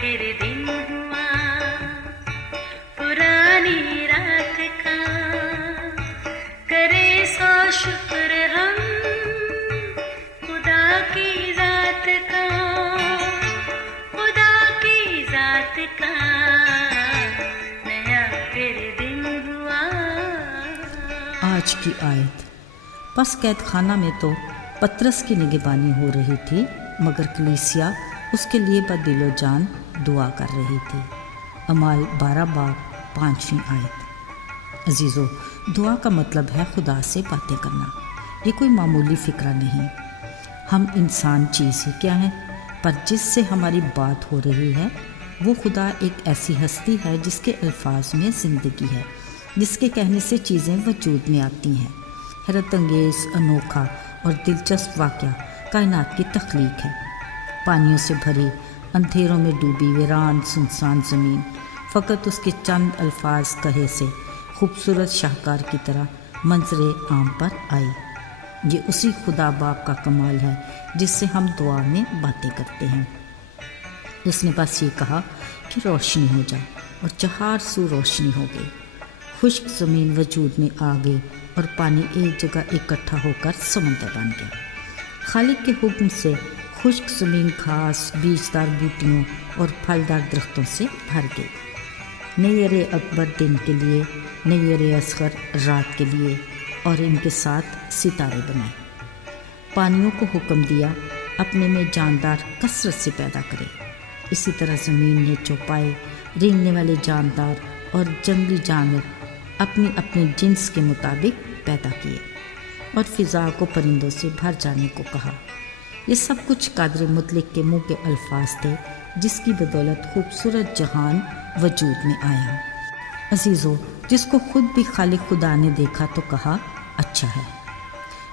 फिर दिन हुआ पुरानी रात का, करे सौ शुक्र हम खुदा की जात का, खुदा की जात का, नया फिर दिन हुआ। आज की आयत। बस कैद खाना में तो पतरस की निगहबानी हो रही थी, मगर कलीसिया उसके लिए बदिलो जान दुआ कर रही थी। अमाल 12 बाब 5वीं आयत। अजीज़ो, दुआ का मतलब है खुदा से बातें करना। ये कोई मामूली फ़िक्रा नहीं। हम इंसान चीज़ ही क्या हैं, पर जिससे हमारी बात हो रही है वो खुदा एक ऐसी हस्ती है जिसके अल्फाज में ज़िंदगी है, जिसके कहने से चीज़ें वजूद में आती हैं। हैरत अंगेज़, अनोखा और दिलचस्प वाक़या कायनात की तख्लीक है। पानियों से भरी, अंधेरों में डूबी वीरान सुनसान ज़मीन फ़कत उसके चंद अल्फाज कहे से खूबसूरत शाहकार की तरह मंजरे आम पर आई। ये उसी खुदा बाप का कमाल है जिससे हम दुआ में बातें करते हैं। उसने बस ये कहा कि रोशनी हो जाए और चहार सू रोशनी हो गई। खुश्क ज़मीन वजूद में आ गई और पानी एक जगह इकट्ठा होकर समंदर बन गया। खालिक के हुक्म से खुश्क ज़मीन घास, बीजदार बूटियों और फलदार दरख्तों से भर गई। नैयर अकबर दिन के लिए, नैयर असगर रात के लिए, और इनके साथ सितारे बनाए। पानियों को हुक्म दिया अपने में जानदार कसरत से पैदा करे। इसी तरह ज़मीन ने चौपाए, रेंगने वाले जानदार और जंगली जानवर अपनी अपनी जिन्स के मुताबिक पैदा किए और फ़िज़ा को परिंदों से भर जाने को कहा। ये सब कुछ कादर मुतलक के मुँह के अल्फाज थे जिसकी बदौलत खूबसूरत जहान वजूद में आया। अजीज़ों, जिसको खुद भी खालिक खुदा ने देखा तो कहा अच्छा है।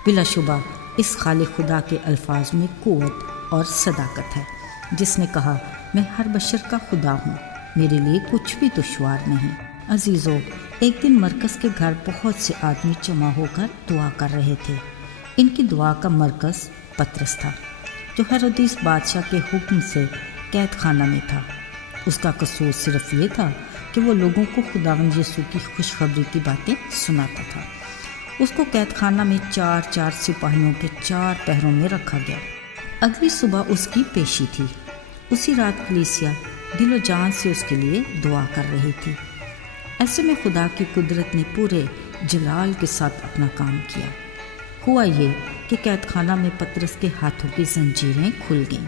बिलाशुबा इस खालिक खुदा के अल्फाज में क़ुव्वत और सदाकत है, जिसने कहा मैं हर बशर का खुदा हूँ, मेरे लिए कुछ भी दुश्वार नहीं। अजीज़ों, एक दिन मरकज़ के घर बहुत से आदमी जमा होकर दुआ कर रहे थे। इनकी दुआ का मरकज़ पतरस था, जो हेरोदेस बादशाह के हुक्म से कैद खाना में था। उसका कसूर सिर्फ ये था कि वो लोगों को खुदावंद यीशु की खुशखबरी की बातें सुनाता था। उसको कैद खाना में 4 सिपाहियों के 4 पहरों में रखा गया। अगली सुबह उसकी पेशी थी। उसी रात कलीसिया दिलो जान से उसके लिए दुआ कर रही थी। ऐसे में खुदा की कुदरत ने पूरे जलाल के साथ अपना काम किया। हुआ ये कि कैद खाना में पतरस के हाथों की जंजीरें खुल गईं।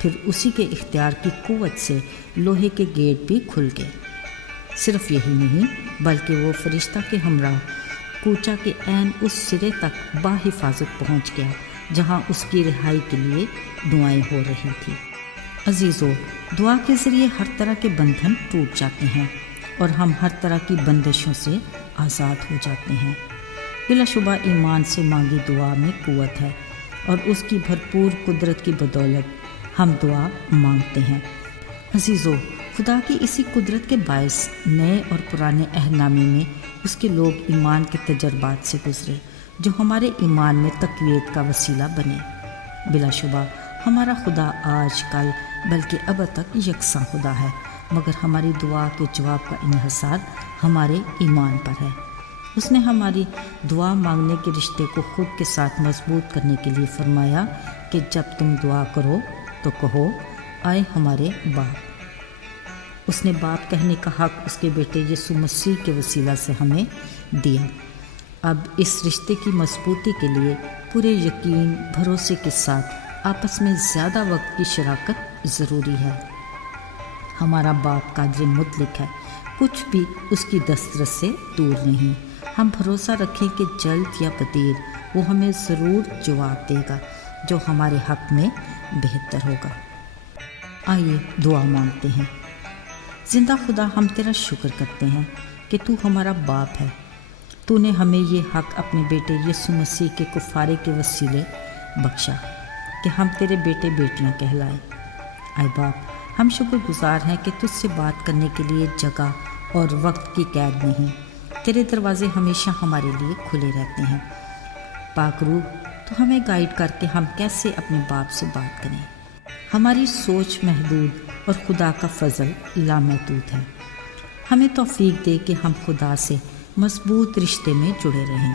फिर उसी के इख्तियार की कुव्वत से लोहे के गेट भी खुल गए। सिर्फ यही नहीं, बल्कि वो फरिश्ता के हमरा कूचा के ऐन उस सिरे तक बाहिफाजत पहुंच गया जहां उसकी रिहाई के लिए दुआएं हो रही थी। अजीज़ों, दुआ के ज़रिए हर तरह के बंधन टूट जाते हैं और हम हर तरह की बंदिशों से आज़ाद हो जाते हैं। बिलाशुबा ईमान से मांगी दुआ में क़ुव्वत है और उसकी भरपूर कुदरत की बदौलत हम दुआ मांगते हैं। अजीज़ों, खुदा की इसी कुदरत के बायस नए और पुराने अहदनामे में उसके लोग ईमान के तजर्बात से गुज़रे, जो हमारे ईमान में तक़वियत का वसीला बने। बिलाशुबा हमारा खुदा आज कल बल्कि अब तक यकसा खुदा है, मगर हमारी दुआ के जवाब का इन्हिसार हमारे ईमान पर है। उसने हमारी दुआ मांगने के रिश्ते को खुद के साथ मजबूत करने के लिए फरमाया कि जब तुम दुआ करो तो कहो आए हमारे बाप। उसने बाप कहने का हक उसके बेटे यीशु मसीह के वसीला से हमें दिया। अब इस रिश्ते की मजबूती के लिए पूरे यकीन भरोसे के साथ आपस में ज़्यादा वक्त की शराकत ज़रूरी है। हमारा बाप कादिर मुतलक है, कुछ भी उसकी दस्तरस से दूर नहीं। हम भरोसा रखें कि जल्द या बदेर वो हमें ज़रूर जवाब देगा जो हमारे हक़ में बेहतर होगा। आइए दुआ मांगते हैं। ज़िंदा खुदा, हम तेरा शुक्र करते हैं कि तू हमारा बाप है। तूने हमें ये हक़ अपने बेटे यीशु मसीह के कुफारे के वसीले बख्शा कि हम तेरे बेटे बेटियां कहलाए। आए बाप, हम शुक्रगुजार हैं कि तुझसे बात करने के लिए जगह और वक्त की कैद नहीं। तेरे दरवाजे हमेशा हमारे लिए खुले रहते हैं। पाक रूह, तो हमें गाइड करके हम कैसे अपने बाप से बात करें। ہماری سوچ محدود اور خدا کا فضل لامحدود ہے۔ ہمیں توفیق دے کہ ہم خدا سے مضبوط رشتے میں جڑے رہیں۔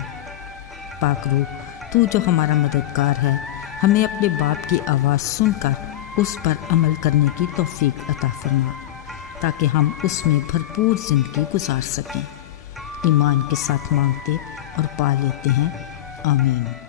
پاک روح، تو جو ہمارا مددگار ہے، ہمیں اپنے باپ کی آواز سن کر اس پر عمل کرنے کی توفیق عطا فرما، تاکہ ہم اس میں بھرپور زندگی گزار سکیں۔ ایمان کے ساتھ مانگتے اور پا لیتے ہیں، آمین۔